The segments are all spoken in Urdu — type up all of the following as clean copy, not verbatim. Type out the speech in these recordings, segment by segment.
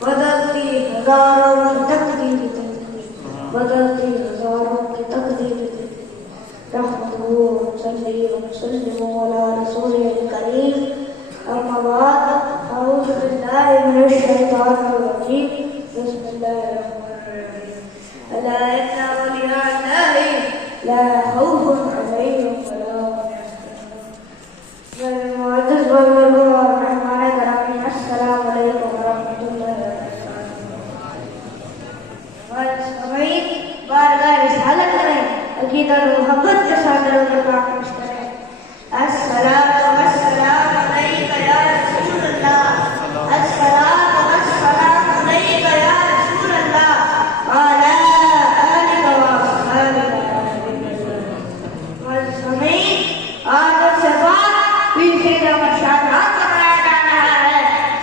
بدلتی ہزاروں کی تقدیر بدلتی ہزاروں کی تقدیر رحمتہ صلی وسلم علی رسول کریم اما بعد اعوذ باللہ من الشیطان الرجیم بسم اللہ الرحمن الرحیم الا ان اولیاء اللہ لا خوف علیہم ولا هم يحزنون معزز بزرگوں اور مہمان گرامی السلام علیکم ورحمۃ اللہ وبرکاتہ. بارگاہ رسالت کریں عقیدہ اور محبت کے ساتھ پیش کریں. الصلاۃ والسلام علیک یا رسول اللہ الصلاۃ والسلام علیک یا رسول اللہ وعلی آلک واصحابک. آج سے بعد پیچھے شادرات بنایا جا رہا ہے.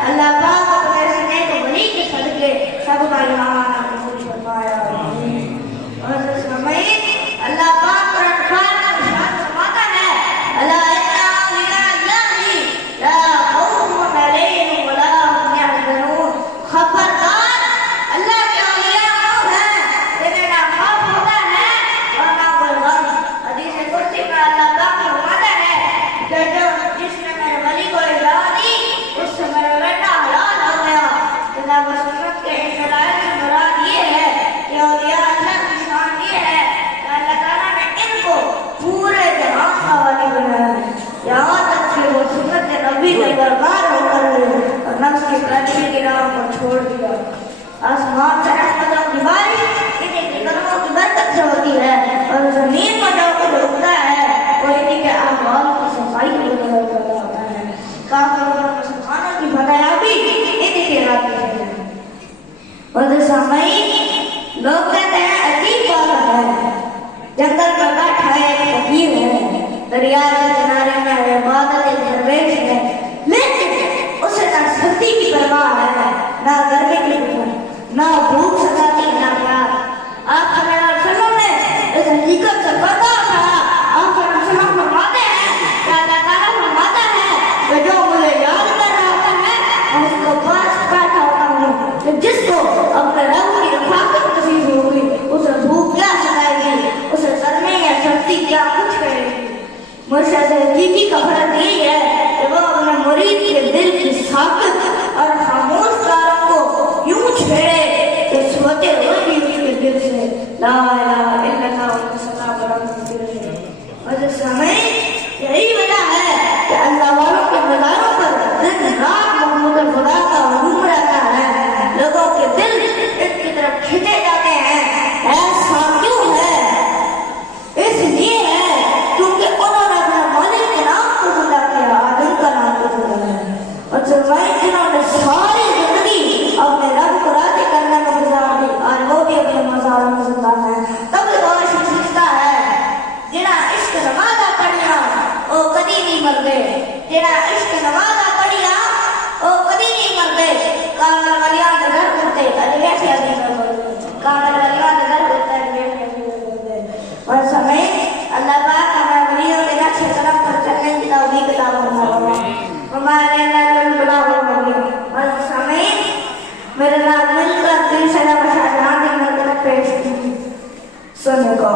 اللہ پاک اپنے سنے کو بلی کے صدقے سب کا ایمان قبول فرمایا. اللہ پاک قرآن پاک میں ارشاد فرماتا ہے الا ان اولیاء اللہ لا خوف علیہم ولا هم يحزنون. خبردار اللہ کے اولیاء وہ ہیں جنہیں نہ خوف ہوتا ہے اور نہ کوئی غم. حدیث قدسی میں اللہ پاک فرماتا ہے کہ جس نے میرے ولی کو اجازت دی اس سے میرا بیٹا حلال ہو گیا. اللہ سنت کے اس دلائل سے مراد یہ ہے کہ اولیاء اللہ کی شان یہ ہے کہ اللہ تعالیٰ نے ان کو پورے جہان کا ولی بنایا ہے. یہاں تک کہ وہ سنت نبی کے دربار ہو کر اور نفس کی پیروی کی راہ پر چھوڑ دیا. آسمان سے رحمتوں کی بارش انہیں کے قدموں کی برکت سے ہوتی ہے اور زمین پر جو کچھ اگتا ہے وہ انہیں کے اعمال کی صفائی کے لیے پیدا ہوتا ہے. کافروں اور مسلمانوں کی فتحیابی انہیں کے ارادے سے ہے. اور سامعین لوگ کہتے ہیں عجیب بات ہے جنگل میں بیٹھا ہے ایک فقیر ہے دریا کے کنارے میں عبادت ایک درویش ہے لیکن اسے نہ سردی کی پرواہ ہے نہ گرمی کی پرواہ نہ بھوک ستاتی نہ پیاس. آپ صلی اللہ علیہ وسلم نے اس حقیقت سے پردہ اٹھایا. آپ صلی اللہ علیہ وسلم فرماتے ہیں کہ اللہ تعالیٰ فرماتا ہے کہ جو مجھے یاد کر رہا ہوتا ہے میں اس کو پاس بیٹھا ہوتا ہوں کہ جس کو اپنے رب کی رفاقت نصیب ہوگی اسے بھوک کیا ستائے گی اسے گرمی یا سردی کیا کچھ کرے گی. مرشد حقیقی کا فرق یہ ہے کہ وہ اپنے مرید کے دل کی ساکت اور خاموش کاروں کو یوں چھیڑے کہ سوتے ہوئے بھی اس کے دل سے لا الہ الا اللہ صلی اللہ علیہ وسلم. اور سامعین یہی وجہ ہے کہ اللہ والوں کے مزاروں پر دن رات محمود خدا کا ہجوم رہتا ہے. لوگوں کے دل ان کی طرف کھینچے جاتے ہیں. ایسا کیوں ہے؟ اس لیے ہے کیونکہ انہوں نے اپنے مالک کے نام کو زندہ کیا آدم کا نام کو زندہ ہے. اور جنہوں نے ساری زندگی اپنے رب کو راضی کرنے میں گزار دی اور وہ بھی اپنے مزاروں میں زندہ ہے. تب غور سیکھتا ہے جنہاں عشق نمازہ پڑھیا وہ کبھی نہیں مر گئے. جنہاں عشق نمازہ پڑھیا وہ کبھی نہیں مر گئے. کامل ولیان کے گھر ہوتے ادویہ سے ابھی نہ بڑھتے. کامل ولیان کے گھر ہوتے ادویہ سے ابھی نہ بڑھتے. اور سمیں اللہ پاک ہمیں ولیوں کے نقش قدم پر چلنے کی توفیق عطا فرمائے. ہمارے نال بلا ہوگی. اور سمیں میرے نال مل کر دل سے نہ بشا جہاں کی مرتبہ پیش کی سن کو